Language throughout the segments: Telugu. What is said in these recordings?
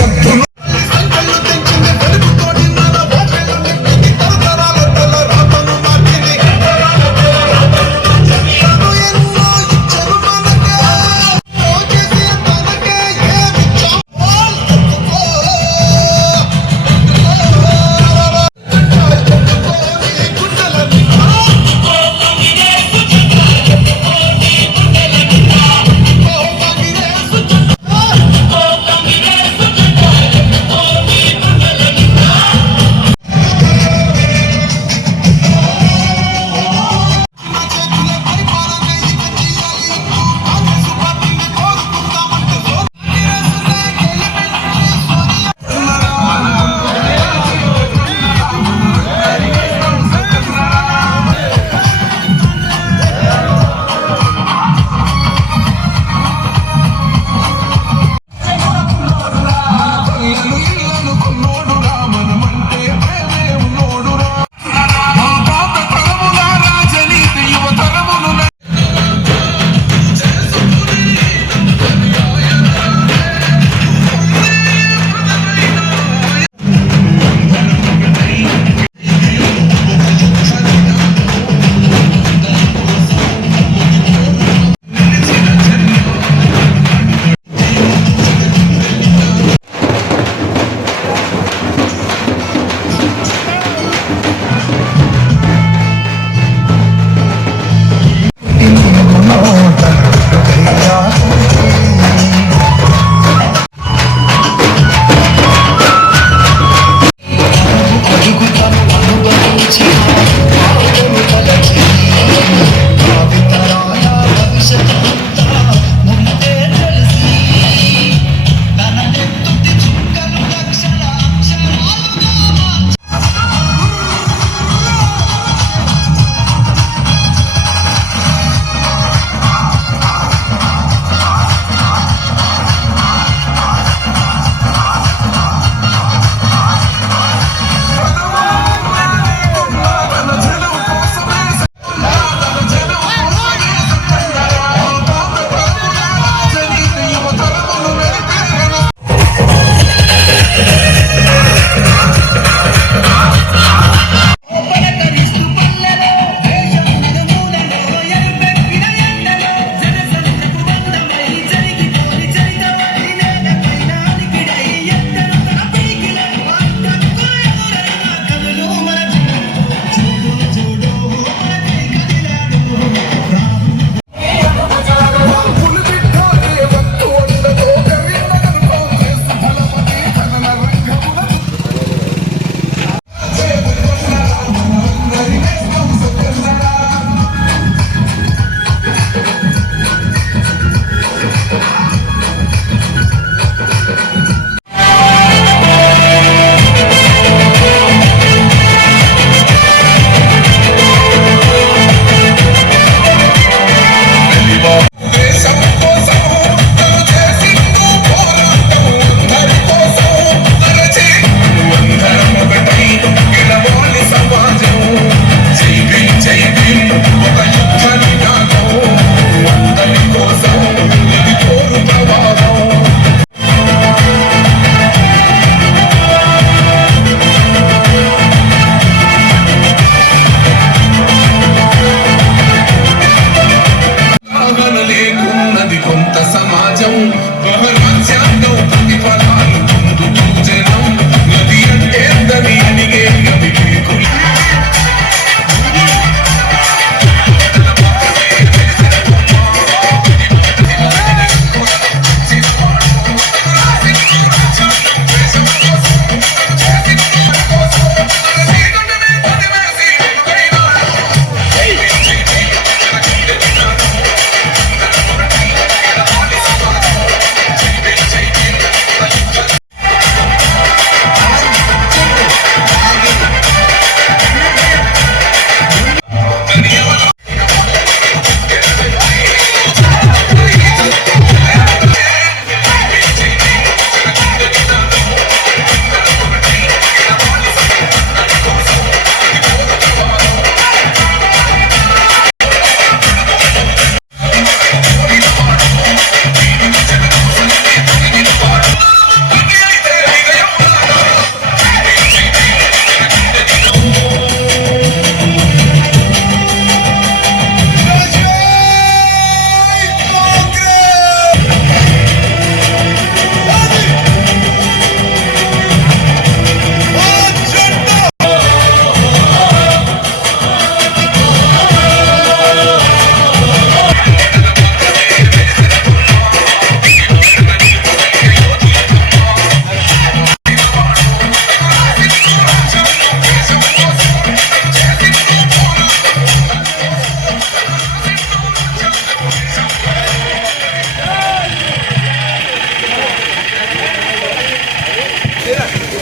yaptım.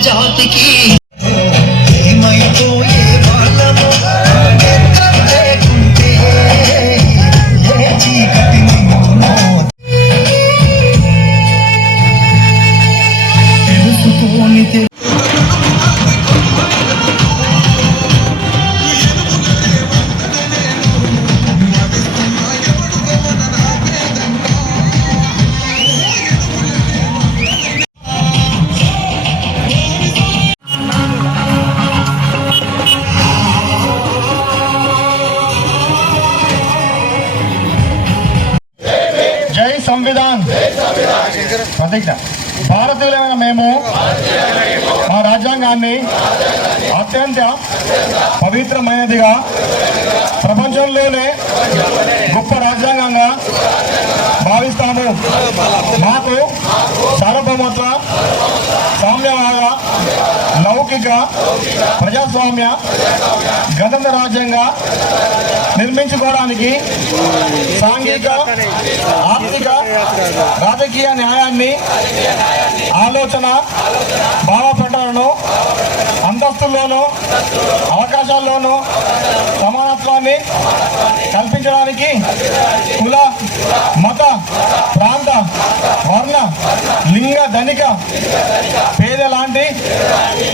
जहाँ की రాజ్యాంగాన్ని అత్యంత పవిత్రమైనదిగా ప్రపంచంలోనే గొప్ప రాజ్యాంగంగా భావిస్తాము. మాకు సార్వభౌమత్వ సామ్యవాద లౌకిక ప్రజాస్వామ్య గతంత రాజ్యంగా నిర్మించుకోవడానికి సాంఘిక ఆర్థిక రాజకీయ న్యాయాన్ని ఆలోచన భావ అవకాశాల్లోనూ సమానత్వాన్ని కల్పించడానికి కుల మత ప్రాంత వర్ణ లింగ ధనిక పేద లాంటి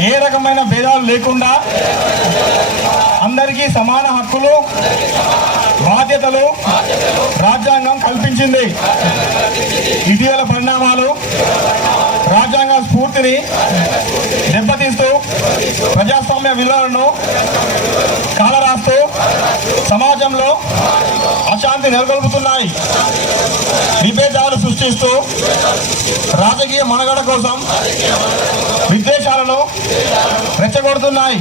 ఏ రకమైన భేదాలు లేకుండా అందరికీ సమాన హక్కులు బాధ్యతలు రాజ్యాంగం కల్పించింది. ఇటీవల పరిణామాలు రాజ్యాంగ స్ఫూర్తిని ప్రజాస్వామ్య విలువలను కాలరాస్తూ సమాజంలో అశాంతి నెలకొల్పుతున్నాయి. విభేదాలు సృష్టిస్తూ రాజకీయ మనుగడ కోసం విద్వేషాలను రెచ్చగొడుతున్నాయి.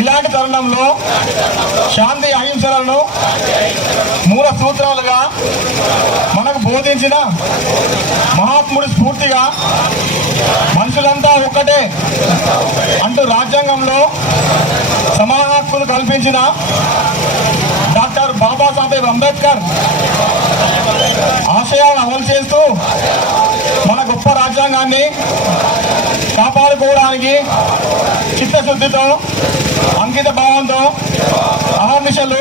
ఇలాంటి తరుణంలో శాంతి అహింసలను మూల సూత్రాలుగా మనకు బోధించిన మహాత్ముడి స్ఫూర్తిగా మనుషులంతా ఒక్కటే అంటూ రాజ్యాంగంలో సమాన హక్కులు కల్పించిన డాక్టర్ బాబాసాహెబ్ అంబేద్కర్ ఆశయాలను అమలు చేస్తూ మన గొప్ప రాజ్యాంగాన్ని కాపాడుకోవడానికి చిత్తశుద్ధితో అంకిత భావంతో అహర్నిశలు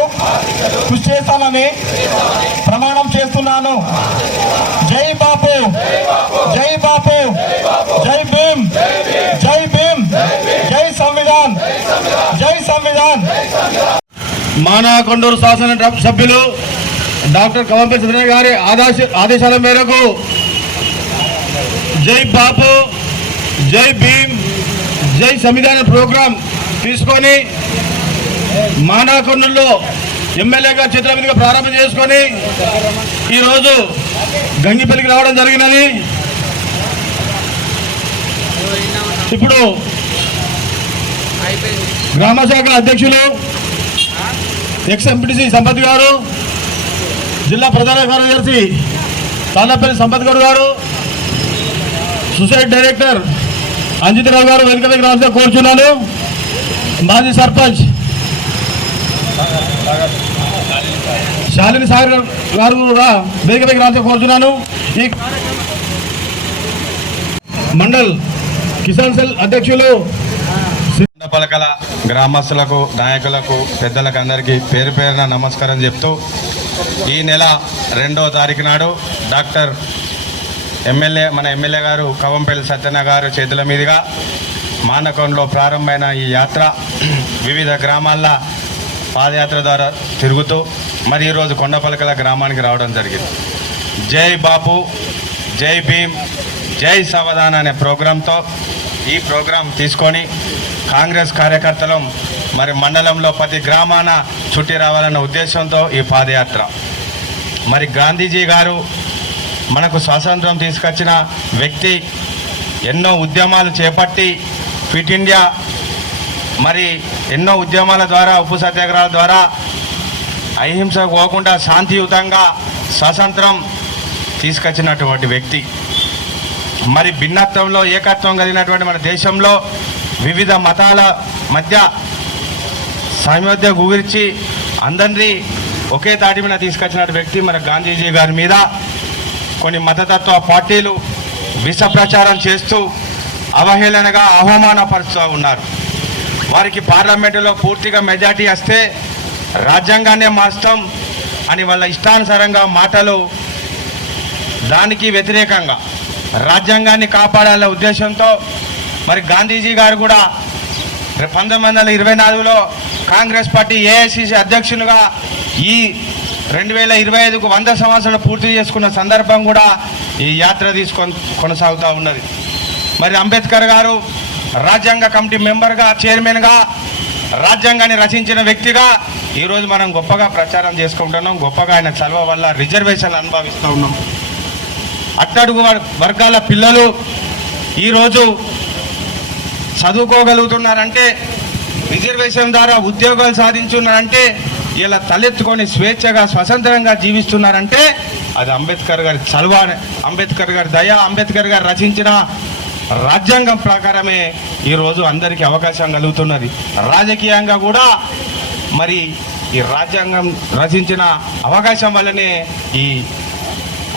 కృషి చేస్తానని ప్రమాణం చేస్తున్నాను. జై బాపు! జై బాపు జై భీమ్ జై భీమ్ జై సంవిధాన్ జై సంవిధాన్ మానా కొండూరు శాసన సభ్యులు డాక్టర్ కవంపల్లి సుబ్రహ్మణ్య గారి ఆదేశ ఆదేశాల మేరకు జై బాపు జై భీమ్ జై సంవిధాన ప్రోగ్రాం తీసుకొని మానాకొండలో ఎమ్మెల్యేగా చిత్రమిదిగా ప్రారంభం చేసుకొని ఈరోజు గంగిపల్లికి రావడం జరిగినది. ఇప్పుడు గ్రామ శాఖల అధ్యక్షులు ఎక్స్ ఎంపీటీసీ సంపత్ గారు జిల్లా ప్రధాన కార్యదర్శి తాళ్ళపల్లి సంపత్ గౌడ్ గారు సొసైటీ డైరెక్టర్ అంజితరావు గారు వెనుక రావాల్సిన కోరుచున్నాను. మాజీ సర్పంచ్ శాలిని సాగర్ గారు కూడా వేదిక రావాల్సిన కోరుచున్నాను. ఈ మండల్ కిసాన్ సెల్ అధ్యక్షులు పలకల గ్రామస్తులకు నాయకులకు పెద్దలకు అందరికీ పేరు పేరున నమస్కారం చెప్తూ ఈ నెల రెండో తారీఖు నాడు డాక్టర్ ఎమ్మెల్యే మన ఎమ్మెల్యే గారు కవంపల్లి సత్యన గారు చేతుల మీదుగా మానకంలో ప్రారంభమైన ఈ యాత్ర వివిధ గ్రామాల్లో పాదయాత్ర ద్వారా తిరుగుతూ మరి ఈరోజు కొండపలకల గ్రామానికి రావడం జరిగింది. జై బాపు జై భీమ్ జై సవధాన్ అనే ప్రోగ్రాంతో ఈ ప్రోగ్రాం తీసుకొని కాంగ్రెస్ కార్యకర్తలు మరి మండలంలో ప్రతి గ్రామాన చుట్టి రావాలన్న ఉద్దేశంతో ఈ పాదయాత్ర. మరి గాంధీజీ గారు మనకు స్వాతంత్రం తీసుకొచ్చిన వ్యక్తి ఎన్నో ఉద్యమాలు చేపట్టి ఫిట్ ఇండియా మరి ఎన్నో ఉద్యమాల ద్వారా ఉప్పు సత్యాగ్రహాల ద్వారా అహింస పోకుండా శాంతియుతంగా స్వాతంత్రం తీసుకొచ్చినటువంటి వ్యక్తి. మరి భిన్నత్వంలో ఏకత్వం కలిగినటువంటి మన దేశంలో వివిధ మతాల మధ్య సామర్థ్య గురించి అందరినీ ఒకే తాటి మీద తీసుకొచ్చిన వ్యక్తి మన గాంధీజీ గారి మీద. కొన్ని మతతత్వ పార్టీలు విష ప్రచారం చేస్తూ అవహేళనగా అవమానపరుస్తూ ఉన్నారు. వారికి పార్లమెంటులో పూర్తిగా మెజార్టీ వస్తే రాజ్యాంగాన్నే మాస్తాం అని వాళ్ళ ఇష్టానుసారంగా మాటలు దానికి వ్యతిరేకంగా రాజ్యాంగాన్ని కాపాడాలనే ఉద్దేశంతో మరి గాంధీజీ గారు కూడా పంతొమ్మిది వందల ఇరవై నాలుగులో కాంగ్రెస్ పార్టీ ఏఐసిసి అధ్యక్షులుగా ఈ రెండు వేల ఇరవై ఐదుకు వంద సంవత్సరాలు పూర్తి చేసుకున్న సందర్భం కూడా ఈ యాత్ర తీసుకొని కొనసాగుతూ ఉన్నది. మరి అంబేద్కర్ గారు రాజ్యాంగ కమిటీ మెంబర్గా చైర్మన్గా రాజ్యాంగాన్ని రచించిన వ్యక్తిగా ఈరోజు మనం గొప్పగా ప్రచారం చేసుకుంటున్నాం. గొప్పగా ఆయన చలవ వల్ల రిజర్వేషన్లు అనుభవిస్తూ ఉన్నాం. అట్టడుగు వర్గాల పిల్లలు ఈరోజు చదువుకోగలుగుతున్నారంటే రిజర్వేషన్ ద్వారా ఉద్యోగాలు సాధించున్నారంటే ఇలా తలెత్తుకొని స్వేచ్ఛగా స్వతంత్రంగా జీవిస్తున్నారంటే అది అంబేద్కర్ గారి చలువ అంబేద్కర్ గారి దయ అంబేద్కర్ గారు రచించిన రాజ్యాంగం ప్రకారమే ఈరోజు అందరికీ అవకాశం కలుగుతున్నది. రాజకీయంగా కూడా మరి ఈ రాజ్యాంగం రచించిన అవకాశం వల్లనే ఈ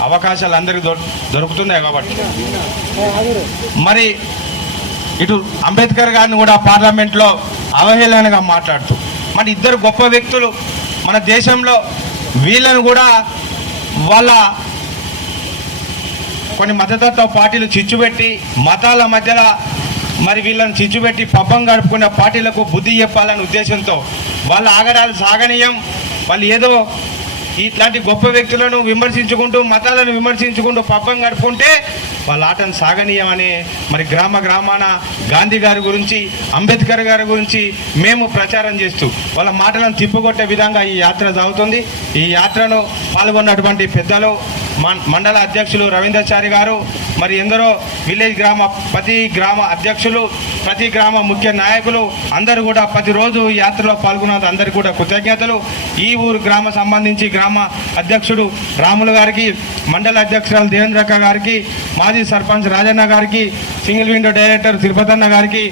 అవకాశాలు అందరికీ దొరుకుతున్నాయి కాబట్టి. మరి ఇటు అంబేద్కర్ గారిని కూడా పార్లమెంట్లో అవహేళనగా మాట్లాడుతూ మరి ఇద్దరు గొప్ప వ్యక్తులు మన దేశంలో వీళ్ళను కూడా వాళ్ళ కొన్ని మతతత్వ పార్టీలు చిచ్చుపెట్టి మతాల మధ్యలో మరి వీళ్ళని చిచ్చుపెట్టి పబ్బం గడుపుకున్న పార్టీలకు బుద్ధి చెప్పాలనే ఉద్దేశంతో వాళ్ళ ఆగడాలు సాగనీయం. వాళ్ళు ఏదో ఇట్లాంటి గొప్ప వ్యక్తులను విమర్శించుకుంటూ మతాలను విమర్శించుకుంటూ పబ్బం గడుపుకుంటే వాళ్ళ ఆటను సాగనీయమని మరి గ్రామ గ్రామాన గాంధీ గారి గురించి అంబేద్కర్ గారి గురించి మేము ప్రచారం చేస్తూ వాళ్ళ మాటలను తిప్పుకొట్టే విధంగా ఈ యాత్ర సాగుతుంది. ఈ యాత్రను పాల్గొన్నటువంటి పెద్దలు మండల అధ్యక్షులు రవీంద్రచారి గారు మరి ఎందరో విలేజ్ గ్రామ ప్రతి గ్రామ అధ్యక్షులు ప్రతి గ్రామ ముఖ్య నాయకులు అందరూ కూడా ప్రతిరోజు యాత్రలో పాల్గొన్న అందరికీ కూడా కృతజ్ఞతలు. ఈ ఊరు గ్రామ సంబంధించి గ్రామ అధ్యక్షుడు రాములు గారికి మండల అధ్యక్షురాలు దేవేంద్రక్క గారికి మాజీ సర్పంచ్ రాజన్న గారికి సింగిల్ విండో డైరెక్టర్ తిరుపతన్న గారికి